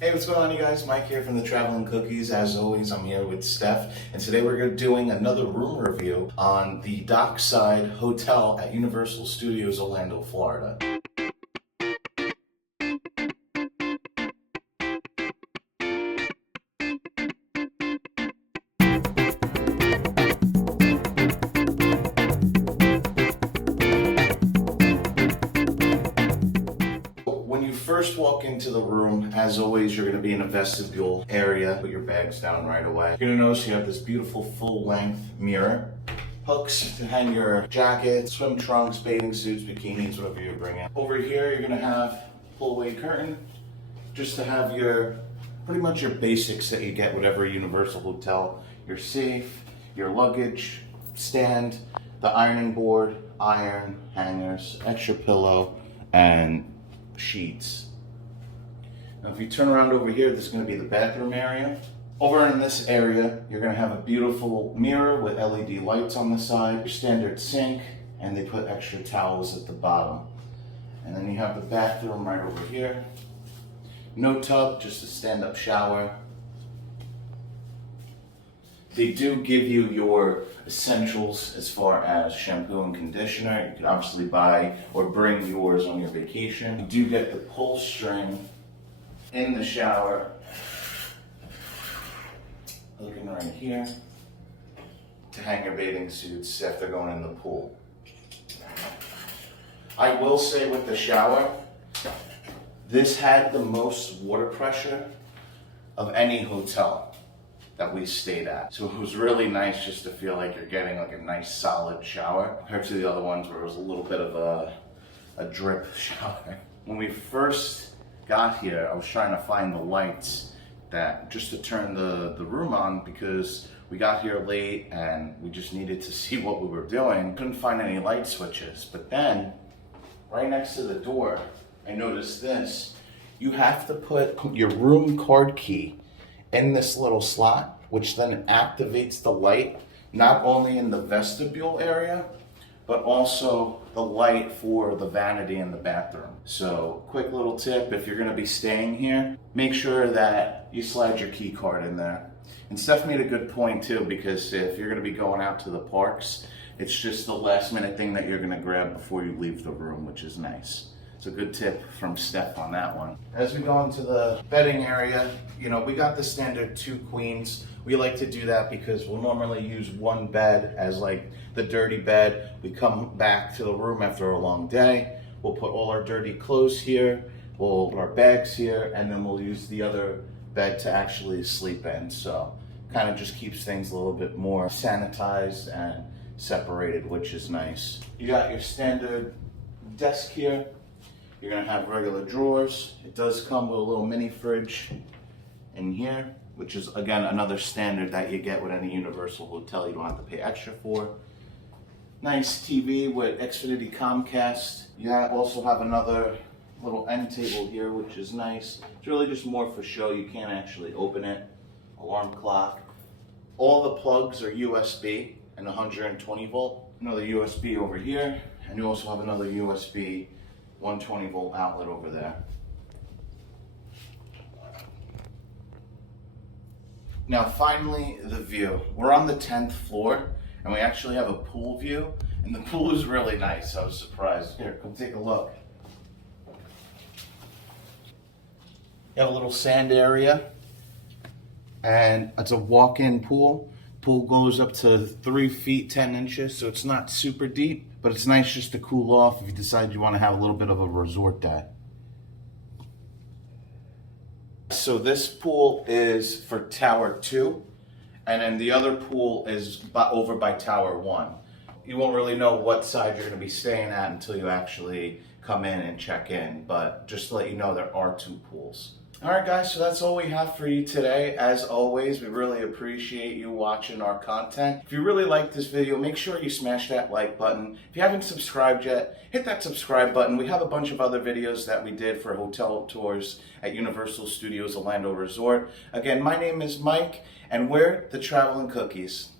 Hey, what's going on, you guys? Mike here from the Traveling Cookies. As always, I'm here with Steph, and today we're doing another room review on the Dockside Hotel at Universal Studios Orlando, Florida. When you first walk into the room, as always, you're going to be in a vestibule area. Put your bags down right away. You're going to notice you have this beautiful full-length mirror. Hooks to hang your jackets, swim trunks, bathing suits, bikinis, whatever you're bringing. Over here, you're going to have pull-away curtain, just to have pretty much your basics that you get whatever Universal hotel. Your safe, your luggage, stand, the ironing board, iron, hangers, extra pillow, and sheets. Now if you turn around over here, this is going to be the bathroom area. Over in this area, you're going to have a beautiful mirror with LED lights on the side, your standard sink, and they put extra towels at the bottom. And then you have the bathroom right over here. No tub, just a stand-up shower. They do give you your essentials as far as shampoo and conditioner. You can obviously buy or bring yours on your vacation. You do get the pull string in the shower. Looking right here to hang your bathing suits after going in the pool. I will say with the shower, this had the most water pressure of any hotel that we stayed at. So it was really nice just to feel like you're getting like a nice solid shower compared to the other ones where it was a little bit of a drip shower. When we first got here, I was trying to find the lights that just to turn the room on because we got here late and we just needed to see what we were doing. Couldn't find any light switches, but then right next to the door, I noticed this. You have to put your room card key in this little slot, which then activates the light, not only in the vestibule area, but also the light for the vanity in the bathroom. So, quick little tip, if you're gonna be staying here, make sure that you slide your key card in there. And Steph made a good point too, because if you're gonna be going out to the parks, it's just the last minute thing that you're gonna grab before you leave the room, which is nice. It's a good tip from Steph on that one. As we go into the bedding area, we got the standard 2 queens. We like to do that because we'll normally use one bed as like the dirty bed. We come back to the room after a long day. We'll put all our dirty clothes here. We'll put our bags here, and then we'll use the other bed to actually sleep in. So kind of just keeps things a little bit more sanitized and separated, which is nice. You got your standard desk here. You're going to have regular drawers. It does come with a little mini fridge in here, which is, again, another standard that you get with any Universal hotel. You don't have to pay extra for. Nice TV with Xfinity Comcast. You also have another little end table here, which is nice. It's really just more for show. You can't actually open it. Alarm clock. All the plugs are USB and 120 volt. Another USB over here. And you also have another USB 120 volt outlet over there. Now finally, the view. We're on the 10th floor and we actually have a pool view, and the pool is really nice. I was surprised. Here, come take a look. You have a little sand area and it's a walk-in pool. Pool goes up to 3 feet 10 inches, so it's not super deep. But it's nice just to cool off if you decide you want to have a little bit of a resort day. So this pool is for Tower 2, and then the other pool is over by Tower 1. You won't really know what side you're going to be staying at until you actually come in and check in, but just to let you know, there are 2 pools. Alright guys, so that's all we have for you today. As always, we really appreciate you watching our content. If you really liked this video, make sure you smash that like button. If you haven't subscribed yet, hit that subscribe button. We have a bunch of other videos that we did for hotel tours at Universal Studios Orlando Resort. Again, my name is Mike, and we're the Traveling Cookies.